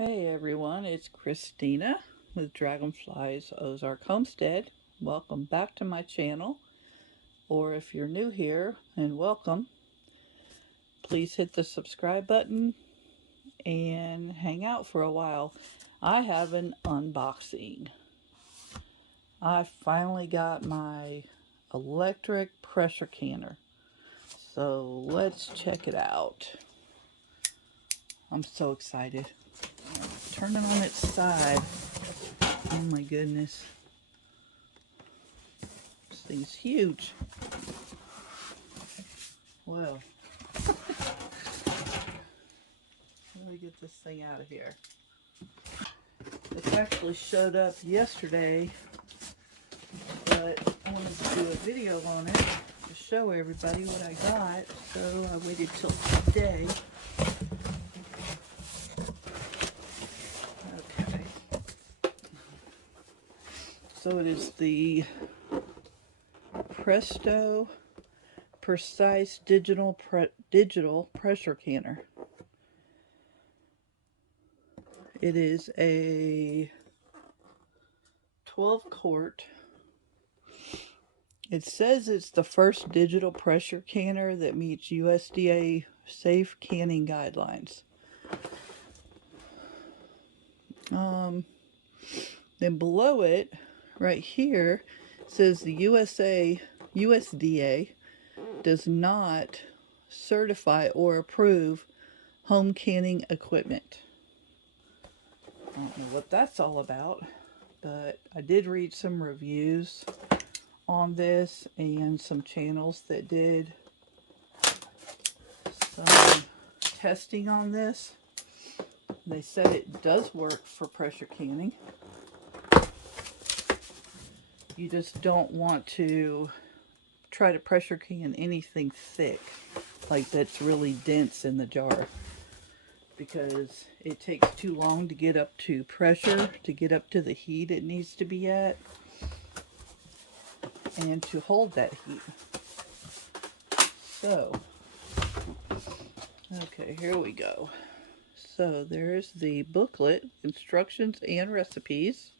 Hey everyone, it's Christina with Dragonfly's Ozark Homestead. Welcome back to my channel, or if you're new here, and welcome, please hit the subscribe button and hang out for a while. I have an unboxing. I finally got my electric pressure canner, so let's check it out. I'm so excited. Turn it on its side. Oh my goodness. This thing's huge. Well, let me get this thing out of here. This actually showed up yesterday, but I wanted to do a video on it to show everybody what I got, so I waited till today. Okay. So it is the Presto Precise Digital Pressure Canner. It is a 12 quart. It says it's the first digital pressure canner that meets USDA safe canning guidelines. Then below it, right here, says the USDA does not certify or approve home canning equipment. I don't know what that's all about, but I did read some reviews on this and some channels that did some testing on this. They said it does work for pressure canning. You just don't want to try to pressure can anything thick, like that's really dense in the jar, because it takes too long to get up to pressure, to get up to the heat it needs to be at, and to hold that heat. So, okay, here we go. So there's the booklet, instructions and recipes.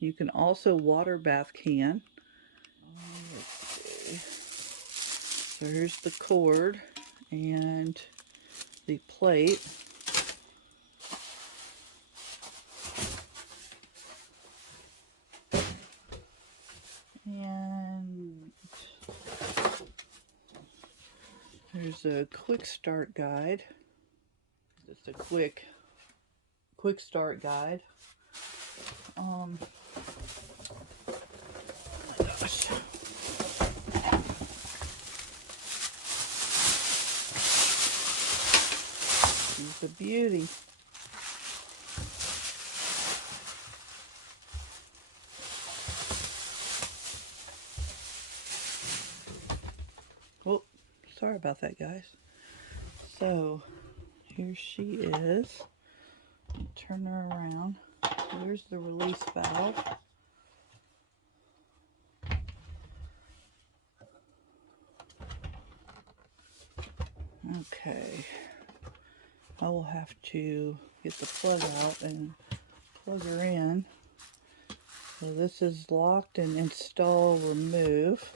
You can also water bath can. Let's see. So here's the cord and the plate. And there's a quick start guide. It's a quick start guide. Oh my gosh. She's a beauty. Oh, sorry about that, guys. So, here she is. Turn her around. There's the release valve. Okay. I will have to get the plug out and plug her in. So this is locked and install, remove.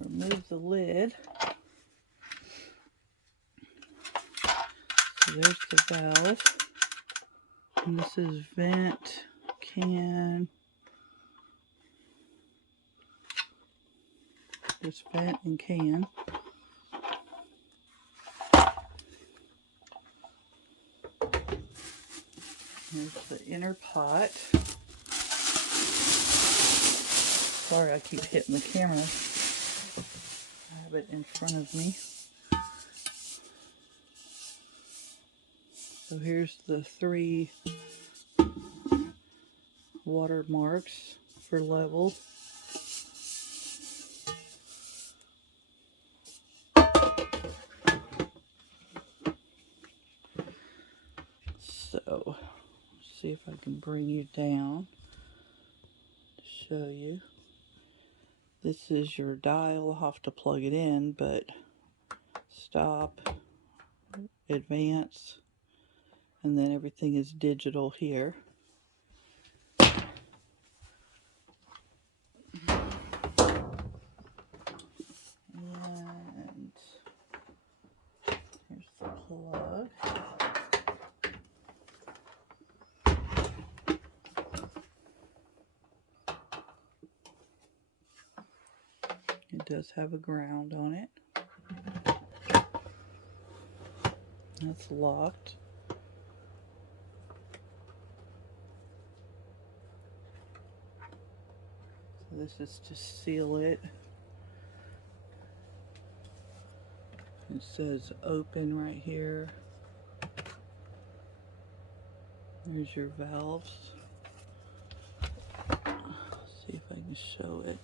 Remove the lid. So there's the valve. And this is vent, can. This vent and can. Here's the inner pot. Sorry, I keep hitting the camera. I have it in front of me. So here's the 3 water marks for level. So, see if I can bring you down to show you. This is your dial. I'll have to plug it in, but stop, advance, and then everything is digital here. And here's the plug. It does have a ground on it. That's locked. So this is to seal it. It says open right here. There's your valves. Let's see if I can show it.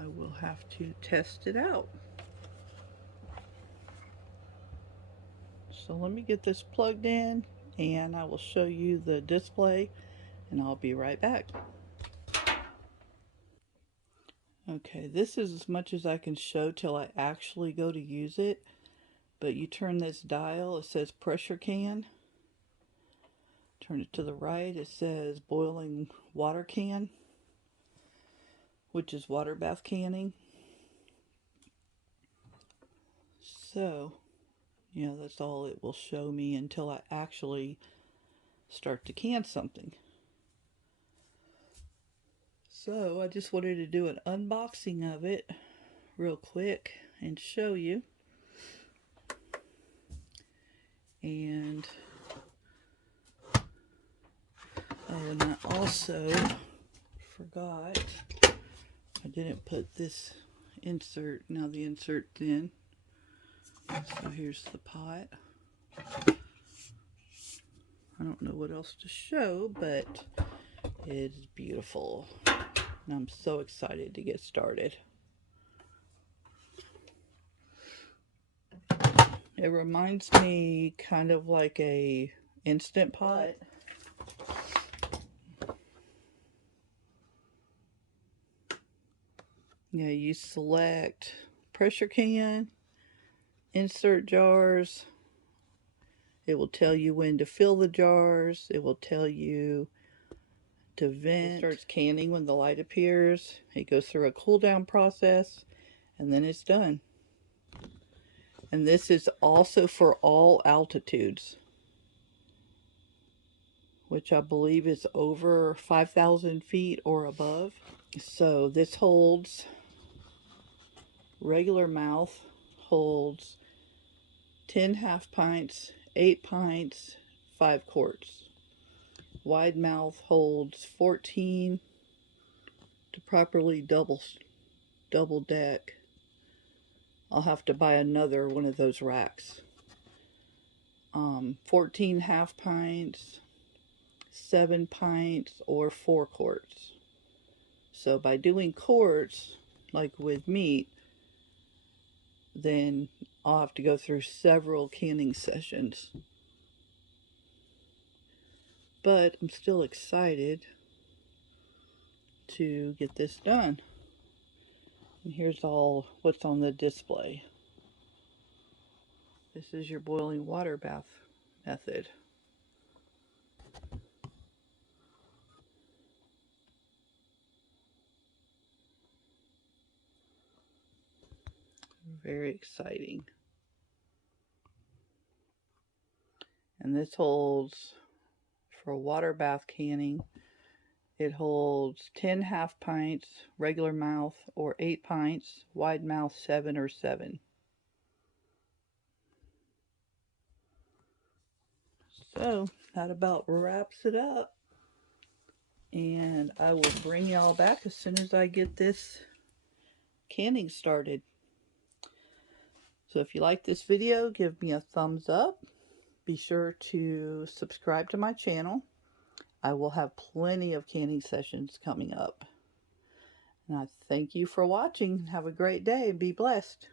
I will have to test it out. So let me get this plugged in and I will show you the display and I'll be right back. Okay, this is as much as I can show till I actually go to use it. But you turn this dial, it says pressure can. Turn it to the right, it says boiling water can, which is water bath canning. So, yeah, that's all it will show me until I actually start to can something. So I just wanted to do an unboxing of it real quick and show you. And and I also forgot, I didn't put this insert. Now the insert's in. So here's the pot. I don't know what else to show, but it's beautiful. And I'm so excited to get started. It reminds me kind of like a Instant Pot. Yeah, you select pressure can, insert jars. It will tell you when to fill the jars. It will tell you to vent. It starts canning when the light appears. It goes through a cool down process and then it's done. And this is also for all altitudes, which I believe is over 5,000 feet or above. So this holds, regular mouth holds 10 half pints, 8 pints, 5 quarts. Wide mouth holds 14 to properly double deck. I'll have to buy another one of those racks. 14 half pints, 7 pints, or 4 quarts. So by doing quarts, like with meat, then I'll have to go through several canning sessions. But I'm still excited to get this done. And here's all what's on the display. This is your boiling water bath method. Very exciting. And this holds, for water bath canning, it holds 10 half pints, regular mouth, or 8 pints, wide mouth 7 or 7. So that about wraps it up. And I will bring y'all back as soon as I get this canning started. So if you like this video, give me a thumbs up. Be sure to subscribe to my channel. I will have plenty of canning sessions coming up. And I thank you for watching. Have a great day and be blessed.